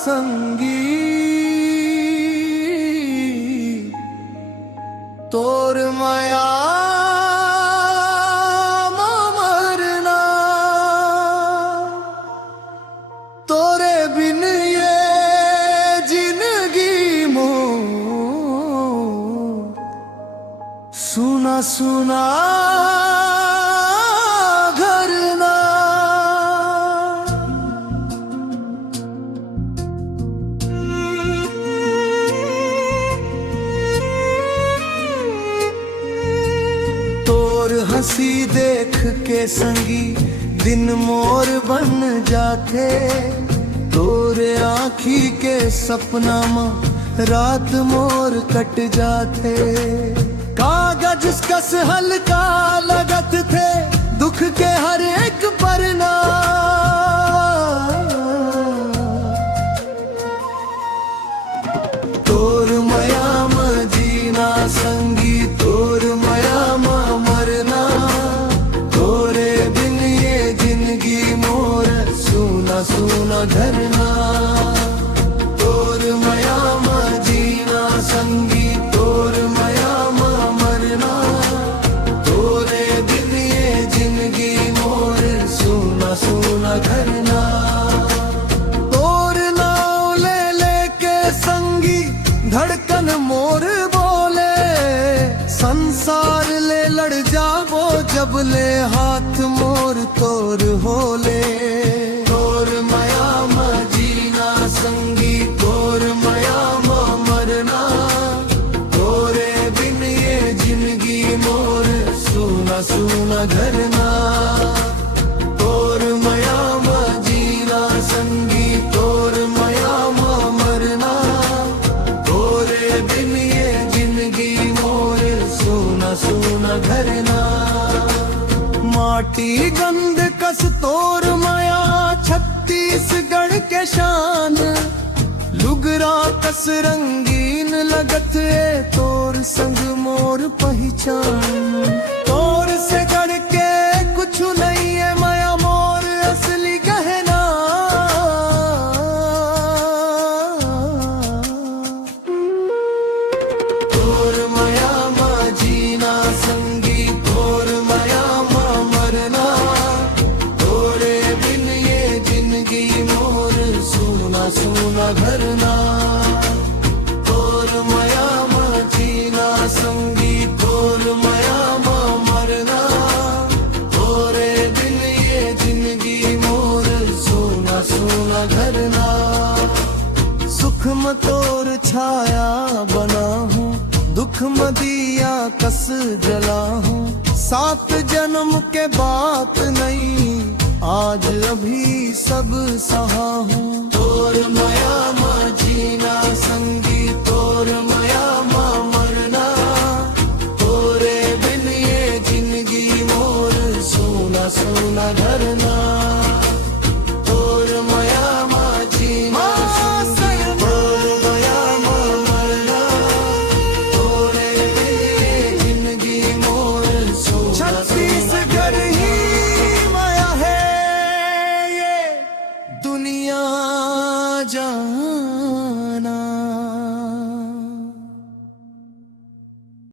संगी तोर माया मरना तोरे बिन ये जिंदगी सुना सुना घर ना। तोर हंसी देख के संगी दिन मोर बन जाते, तोरे आँखी के सपना में रात मोर कट जाते। कागज कस हल्का लगत थे दुख के हर एक परना, तोर माया में जीना संगी तोर माया में मरना, तोरे बिन ये जिंदगी मोर सुना सुना झरना। तोर माया में जीना संगी तोर माया में मरना, तोरे बिन ये जिंदगी मोर सुना सुना झरना। तोर नाव ले लेके संगी धड़कन मोर बोले, संसार ले लड़ जावो जब ले हाथ मोर तोर होले। तोर माया में जीना संगी तोर माया में मरना, तोरे बिन ये जिंदगी मोर सुना सुना झरना। तोर माया में जीना संगी तोर माया में मरना, तोरे बिन ये जिंदगी मोर सुना सुना झरना। माटी गंध कस तोर माया छत्तीसगढ़ के शान, लुगरा कस रंगीन लगत है तोर संग मोर पहचान। तोर से गढ़ के कुछ नहीं है माया मोर असली गहना, तोर माया में जीना संगी तोर माया में मरना, तोरे बिन ये जिंदगी मोर सुना सुना घरना। तोर माया में जीना संगी तोर माया में मरना, तोरे बिन ये जिंदगी मोर सुना सुना घरना। सुख में तोर छाया बना हूँ दुख में दिया कस जला हूँ, 7 जन्म के बात नहीं आज अभी सब सहा हूँ। तोर माया में जीना संगी तोर माया में मरना, तोरे बिन ये जिंदगी मोर सुना सुना धरना। तोर माया में जीना संगी तोर माया में मरना, तोरे बिन ये जिंदगी मोर सुना। छत्तीसगढ़ ही माया है ये दुनिया जहां।